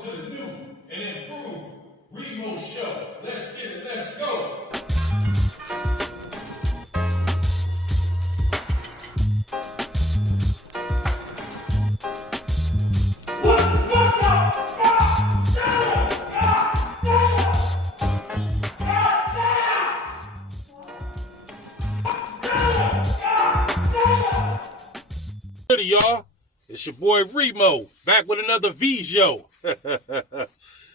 to the new and improved Remo Show. Let's get it, let's go. Good, y'all. It's your boy Remo, back with another V show.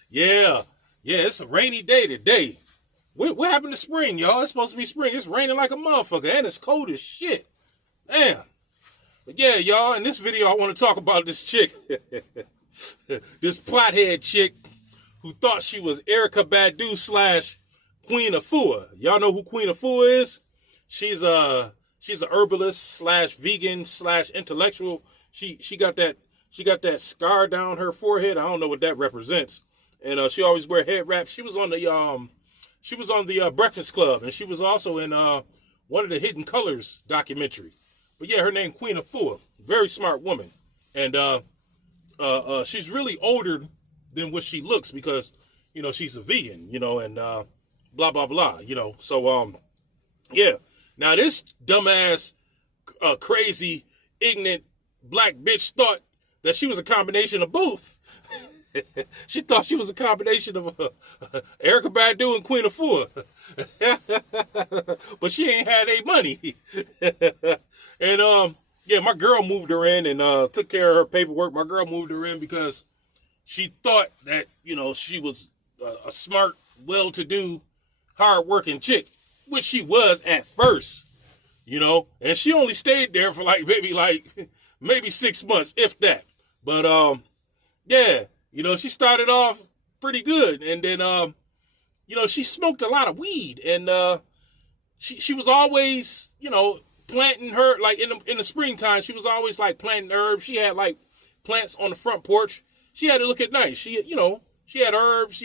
Yeah, it's a rainy day today. What happened to spring, y'all? It's supposed to be spring. It's raining like a motherfucker, and it's cold as shit. Damn. But yeah, y'all, in this video, I want to talk about this chick. This pothead chick who thought she was Erykah Badu / Queen Afua. Y'all know who Queen Afua is? She's a herbalist / vegan / intellectual. She got that scar down her forehead. I don't know what that represents. And she always wear head wraps. She was on the Breakfast Club, and she was also in one of the Hidden Colors documentary. But yeah, her name Queen Afua, very smart woman, and she's really older than what she looks because she's a vegan, and blah blah blah, So yeah. Now this dumbass, crazy, ignorant black bitch thought that she was a combination of both. She thought she was a combination of Erykah Badu and Queen Afua. But she ain't had any money. And yeah, my girl moved her in and took care of her paperwork. My girl moved her in because she thought that, she was a smart, well-to-do, hard-working chick, which she was at first, and she only stayed there for maybe 6 months, if that. But yeah, she started off pretty good, and then she smoked a lot of weed, and she was always planting her in the springtime. She was always planting herbs. She had plants on the front porch. She had to look at nice. She had herbs,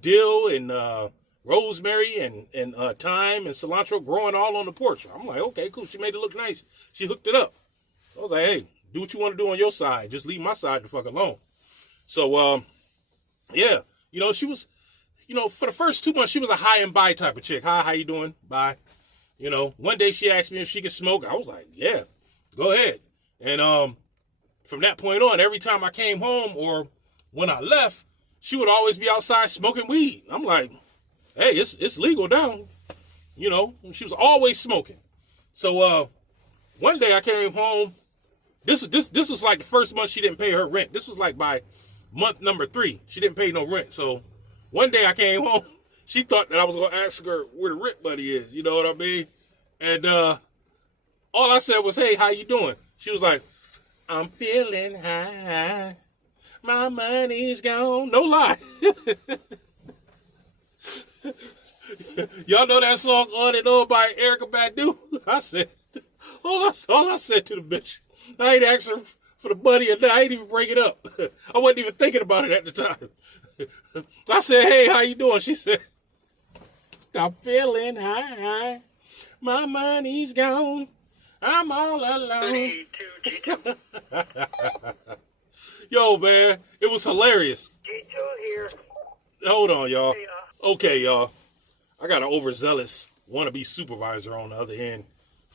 dill and rosemary and thyme and cilantro growing all on the porch. I'm like, okay, cool. She made it look nice. She hooked it up. I was like, hey, do what you want to do on your side. Just leave my side the fuck alone. So, yeah, she was, for the first 2 months, she was a high and bye type of chick. Hi, how you doing? Bye. One day she asked me if she could smoke. I was like, yeah, go ahead. And from that point on, every time I came home or when I left, she would always be outside smoking weed. I'm like, hey, it's legal now. She was always smoking. So one day I came home. This was like the first month she didn't pay her rent. This was like by month number 3. She didn't pay no rent. So one day I came home. She thought that I was gonna ask her where the rent money is. You know what I mean? And all I said was, hey, how you doing? She was like, I'm feeling high. My money's gone. No lie. Y'all know that song On and On by Erykah Badu? I said, all I said to the bitch, I ain't asked her for the money or I ain't even bring it up. I wasn't even thinking about it at the time. I said, hey, how you doing? She said, I'm feeling high. My money's gone. I'm all alone. G2. Yo, man, it was hilarious. G2 here. Hold on, y'all. Okay, y'all. I got an overzealous wannabe supervisor on the other end.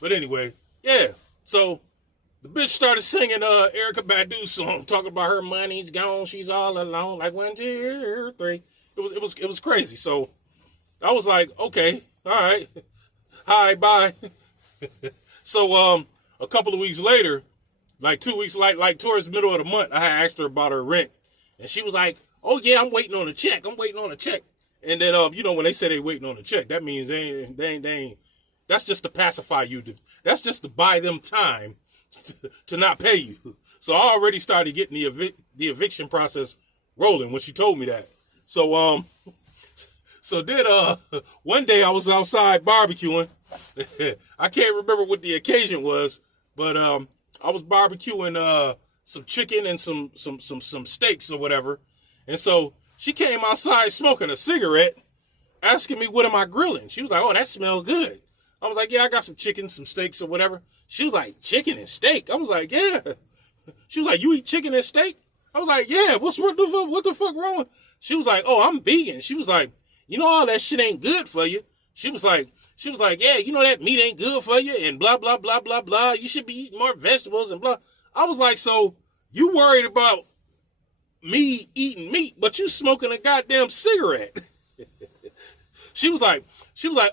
But anyway, yeah. So the bitch started singing Erykah Badu's song, talking about her money's gone, she's all alone, like 1, 2, 3. It was crazy. So I was like, okay, all right, hi, bye. So a couple of weeks later, like 2 weeks, like towards the middle of the month, I had asked her about her rent, and she was like, oh yeah, I'm waiting on a check. And then, when they say they waiting on a check, that means they ain't, that's just to pacify you. That's just to buy them time to not pay you. So I already started getting the eviction process rolling when she told me that. So, then, one day I was outside barbecuing. I can't remember what the occasion was, but, I was barbecuing, some chicken and some steaks or whatever. And so she came outside smoking a cigarette, asking me, what am I grilling? She was like, oh, that smells good. I was like, yeah, I got some chicken, some steaks or whatever. She was like, chicken and steak? I was like, yeah. She was like, you eat chicken and steak? I I was like, yeah, what the fuck wrong? She was like, oh, I'm vegan. She was like, you know, all that shit ain't good for you. She was like, yeah, you know that meat ain't good for you and blah, blah, blah, blah, blah. You should be eating more vegetables and blah. I was like, so you worried about me eating meat, but you smoking a goddamn cigarette. She was like,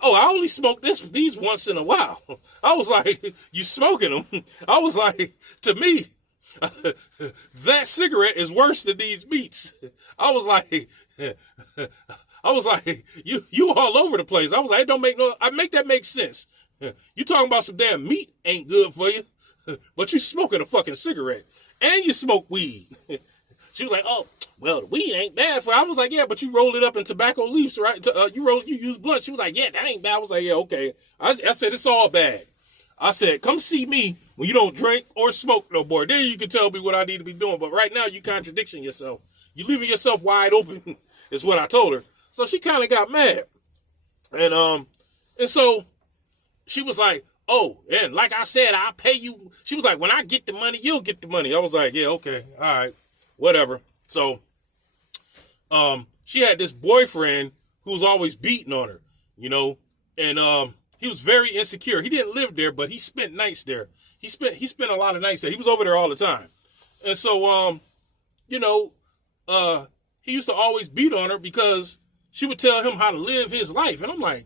oh, I only smoke these once in a while. I was like, you smoking them? I was like, to me, that cigarette is worse than these meats. I was like, you all over the place. I was like, it don't make I make that make sense. You talking about some damn meat ain't good for you, but you smoking a fucking cigarette and you smoke weed. She was like, oh, well, the weed ain't bad for you. I was like, yeah, but you rolled it up in tobacco leaves, right? You use blunt. She was like, yeah, that ain't bad. I was like, yeah, okay. I said, it's all bad. I said, come see me when you don't drink or smoke no more. Then you can tell me what I need to be doing. But right now, you contradicting yourself. You leaving yourself wide open is what I told her. So she kind of got mad. And so she was like, oh, and like I said, I'll pay you. She was like, when I get the money, you'll get the money. I was like, yeah, okay, all right, whatever. So she had this boyfriend who was always beating on her, you know, and he was very insecure. He didn't live there, but he spent nights there. He spent a lot of nights there. He was over there all the time. And so, you know, he used to always beat on her because she would tell him how to live his life. And I'm like,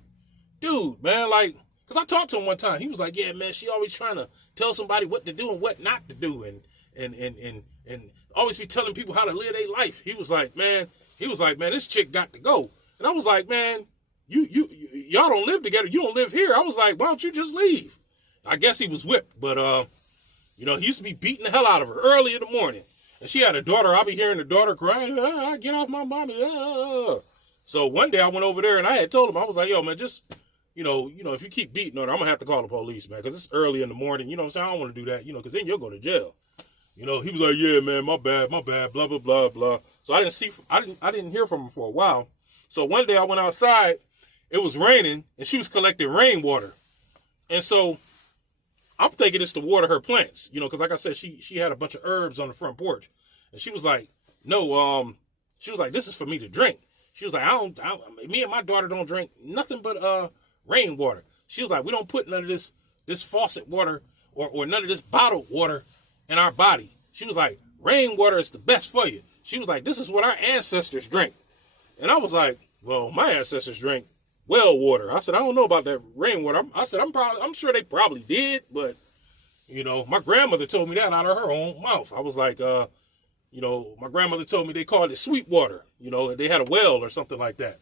dude, man, like, because I talked to him one time. He was like, yeah, man, she always trying to tell somebody what to do and what not to do and always be telling people how to live their life. He was like, man, this chick got to go. And I was like, man, y'all don't live together. You don't live here. I was like, why don't you just leave? I guess he was whipped, but, you know, he used to be beating the hell out of her early in the morning. And she had a daughter. I'll be hearing the daughter crying, get off my mommy. So one day I went over there and I had told him, I was like, yo, man, just, you know, if you keep beating on her, I'm going to have to call the police, man, because it's early in the morning. You know what I'm saying? I don't want to do that, you know, because then you'll go to jail. You know, he was like, yeah, man, my bad, blah, blah, blah, blah. So I didn't hear from him for a while. So one day I went outside, it was raining, and she was collecting rainwater. And so I'm thinking it's to water her plants, you know, because like I said, she had a bunch of herbs on the front porch. And she was like, no, she was like, this is for me to drink. She was like, me and my daughter don't drink nothing but rainwater. She was like, we don't put none of this faucet water or none of this bottled water in our body. She was like, rainwater is the best for you. She was like, this is what our ancestors drank. And I was like, well, my ancestors drank well water. I said, I don't know about that rainwater. I said, I'm sure they probably did, but, you know, my grandmother told me that out of her own mouth. I was like, you know, my grandmother told me they called it sweet water. You know, they had a well or something like that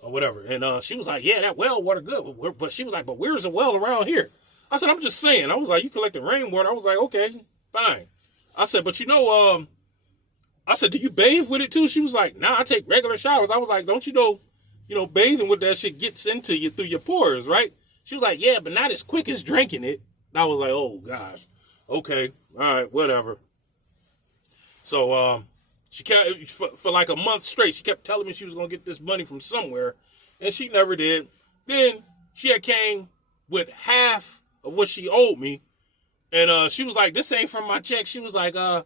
or whatever. And she was like, yeah, that well water good. But she was like, but where's a well around here? I said, I'm just saying. I was like, you collecting rainwater? I was like, okay, fine. I said, but you know, I said, do you bathe with it too? She was like, nah, I take regular showers. I was like, don't you know, bathing with that shit gets into you through your pores, right? She was like, yeah, but not as quick as drinking it. And I was like, oh gosh, okay, all right, whatever. So she kept for like a month straight. She kept telling me she was gonna get this money from somewhere, and she never did. Then she had came with half of what she owed me, and she was like, "This ain't from my check." She was like, I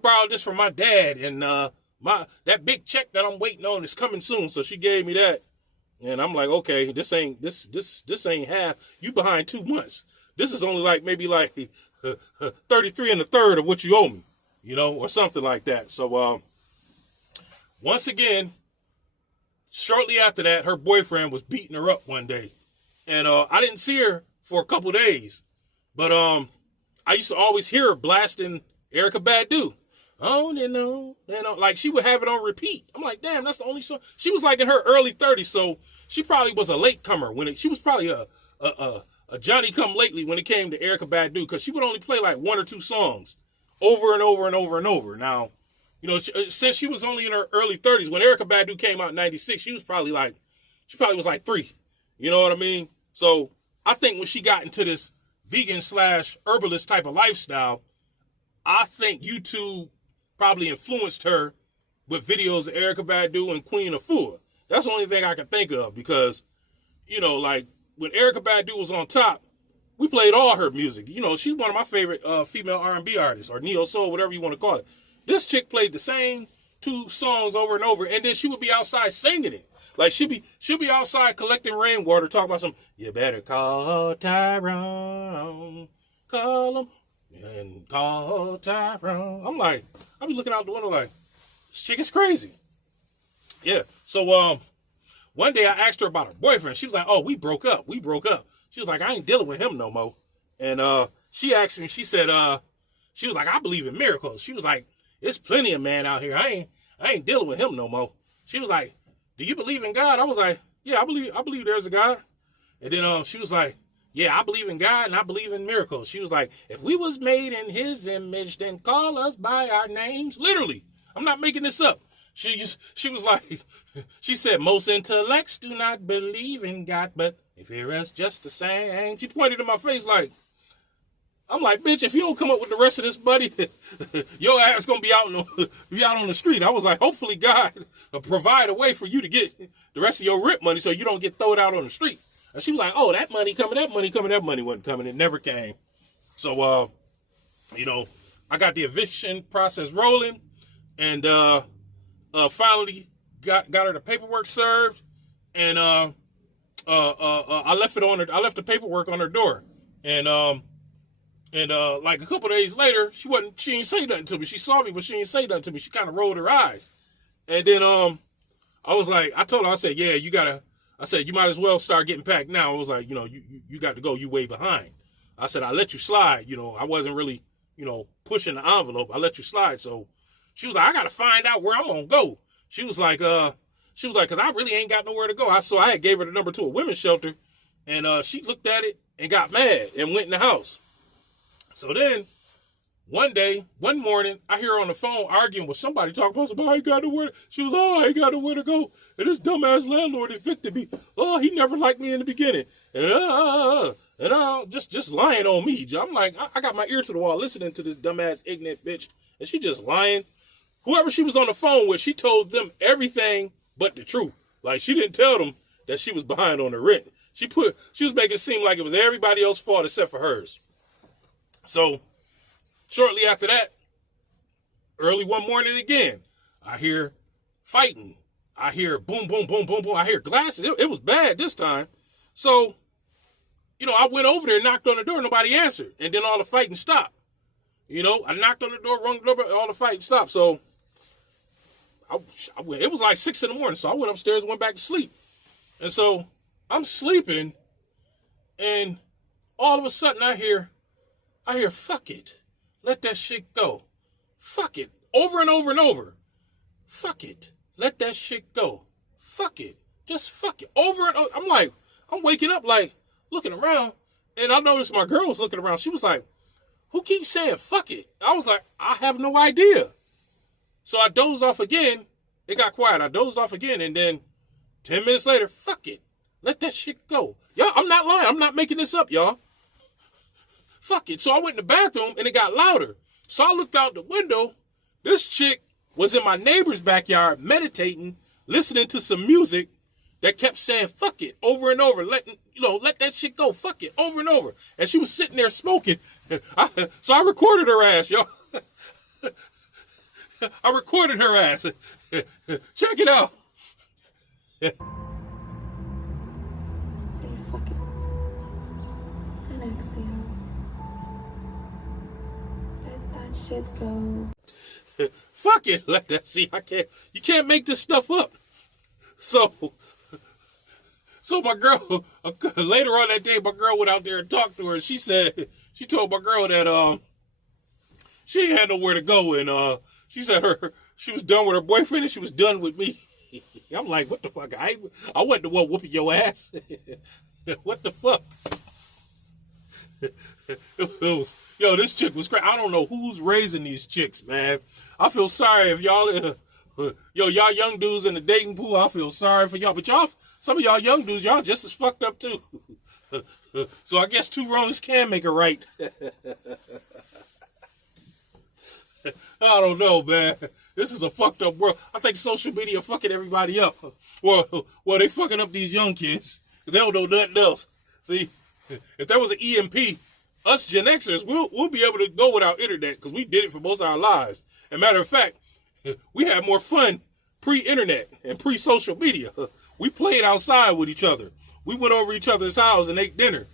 borrowed this from my dad, and that big check that I'm waiting on is coming soon." So she gave me that, and I'm like, "Okay, this ain't half. You behind 2 months. This is only like maybe like 33 and a third of what you owe me." You know, or something like that. So, once again, shortly after that, her boyfriend was beating her up one day. And I didn't see her for a couple days. But I used to always hear her blasting Erykah Badu. Oh, no. Like, she would have it on repeat. I'm like, damn, that's the only song. She was like in her early 30s, so she probably was a latecomer. She was probably a Johnny-come-lately when it came to Erykah Badu, because she would only play like 1 or 2 songs. Over and over and over and over. Now, you know, since she was only in her early 30s, when Erykah Badu came out in 96, she probably was like 3. You know what I mean? So I think when she got into this vegan / herbalist type of lifestyle, I think YouTube probably influenced her with videos of Erykah Badu and Queen Afua. That's the only thing I can think of, because, you know, like when Erykah Badu was on top, we played all her music. You know, she's one of my favorite female R&B artists, or neo soul, whatever you want to call it. This chick played the same 2 songs over and over, and then she would be outside singing it. Like she'll be outside collecting rainwater, talking about some. You better call Tyrone, call him, and call Tyrone. I'm like, I be looking out the window like, this chick is crazy. Yeah. So one day I asked her about her boyfriend. She was like, oh, we broke up. She was like, I ain't dealing with him no more. And she asked me. She said, she was like, I believe in miracles. She was like, there's plenty of man out here. I ain't dealing with him no more. She was like, do you believe in God? I was like, yeah, I believe there's a God. And then she was like, yeah, I believe in God and I believe in miracles. She was like, if we was made in his image, then call us by our names. Literally. I'm not making this up. She was like, she said, most intellects do not believe in God, but if hear us just the same. She pointed in my face like, I'm like, bitch, if you don't come up with the rest of this, buddy, your ass gonna be out on the street. I was like, hopefully God will provide a way for you to get the rest of your rent money so you don't get thrown out on the street. And she was like, oh, that money coming. That money wasn't coming. It never came. So, I got the eviction process rolling, and finally got her the paperwork served, and I left the paperwork on her door, and like a couple of days later, she didn't say nothing to me. She saw me, but she didn't say nothing to me. She kind of rolled her eyes. And then I was like, I told her, I said, yeah, you might as well start getting packed now. I was like, you got to go. You way behind. I said, I let you slide. I wasn't really, pushing the envelope. I let you slide. So she was like, I got to find out where I'm going to go. She was like, because I really ain't got nowhere to go. So I had gave her the number to a women's shelter, and she looked at it and got mad and went in the house. So then, one morning, I hear her on the phone arguing with somebody, talking about, I ain't got nowhere. She was, I ain't got nowhere to go. And this dumbass landlord evicted me. Oh, he never liked me in the beginning. And just lying on me. I'm like, I got my ear to the wall listening to this dumbass ignorant bitch. And she just lying. Whoever she was on the phone with, she told them everything but the truth. Like, she didn't tell them that she was behind on the rent. She was making it seem like it was everybody else's fault except for hers. So, shortly after that, early one morning again, I hear fighting. I hear boom, boom, boom, boom, boom. I hear glasses. It was bad this time. So, I went over there and knocked on the door. Nobody answered. And then all the fighting stopped. I knocked on the door, rung the doorbell, all the fighting stopped. So, it was like 6 a.m. So I went upstairs and went back to sleep. And so, I'm sleeping. And all of a sudden, I hear, fuck it. Let that shit go. Fuck it. Over and over and over. Fuck it. Let that shit go. Fuck it. Just fuck it. Over and over. I'm waking up like, looking around. And I noticed my girl was looking around. She was like, who keeps saying fuck it? I was like, I have no idea. So I dozed off again. It got quiet. I dozed off again. And then 10 minutes later, fuck it. Let that shit go. Y'all, I'm not lying. I'm not making this up, y'all. Fuck it. So I went in the bathroom and it got louder. So I looked out the window. This chick was in my neighbor's backyard meditating, listening to some music that kept saying fuck it over and over. Let that shit go. Fuck it over and over. And she was sitting there smoking. So I recorded her ass, y'all. I recorded her ass. Check it out. Say fuck it. And exhale. Let that shit go. Fuck it. Let that see. You can't make this stuff up. So my girl, later on that day, my girl went out there and talked to her. And she told my girl that she ain't had nowhere to go, and she said she was done with her boyfriend and she was done with me. I'm like, what the fuck? I wasn't the one whooping your ass. What the fuck? This chick was crazy. I don't know who's raising these chicks, man. I feel sorry if y'all, y'all young dudes in the dating pool. I feel sorry for y'all, but some of y'all young dudes, y'all just as fucked up too. So I guess two wrongs can make a right. I don't know, man. This is a fucked up world. I think social media fucking everybody up. Well, they fucking up these young kids because they don't know nothing else. See, if there was an EMP, us Gen Xers, we'll be able to go without internet because we did it for most of our lives. As a matter of fact, we had more fun pre-internet and pre-social media. We played outside with each other. We went over each other's house and ate dinner.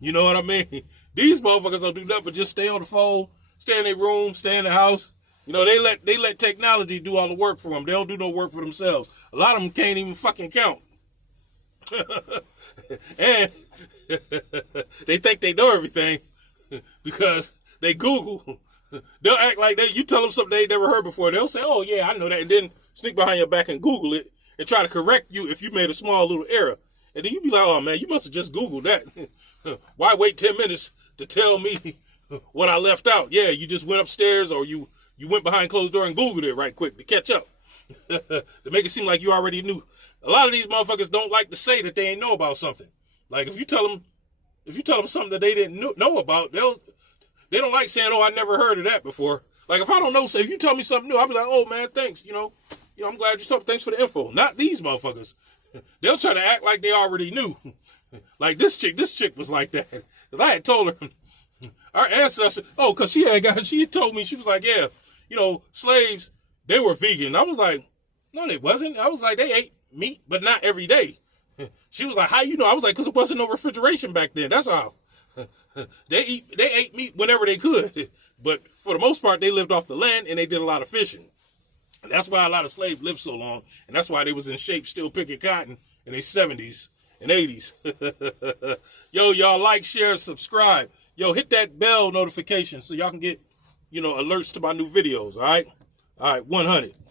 You know what I mean? These motherfuckers don't do nothing but just stay on the phone, stay in their room, stay in the house. You know, they let technology do all the work for them. They don't do no work for themselves. A lot of them can't even fucking count. And they think they know everything because they Google. They'll act like you tell them something they ain't never heard before. They'll say, oh, yeah, I know that. And then sneak behind your back and Google it and try to correct you if you made a small little error. And then you be like, oh, man, you must have just Googled that. Why wait 10 minutes to tell me what I left out? Yeah, you just went upstairs or you went behind closed door and Googled it right quick to catch up. To make it seem like you already knew. A lot of these motherfuckers don't like to say that they ain't know about something. Like if you tell them something that they didn't know about, they don't like saying, oh, I never heard of that before. Like if I don't know, say if you tell me something new, I'll be like, oh man, thanks. You know, I'm glad you told me. Thanks for the info. Not these motherfuckers. They'll try to act like they already knew. Like this chick was like that. Cause I had told her, our ancestors, cause she had told me, she was like, yeah, slaves, they were vegan. I was like, no, they wasn't. I was like, they ate meat, but not every day. She was like, how you know? I was like, cause it wasn't no refrigeration back then. That's all. They ate meat whenever they could. But for the most part, they lived off the land and they did a lot of fishing. And that's why a lot of slaves lived so long. And that's why they was in shape still picking cotton in their 70s and 80s. Yo, y'all like, share, subscribe. Yo, hit that bell notification so y'all can get, alerts to my new videos, all right? All right, 100.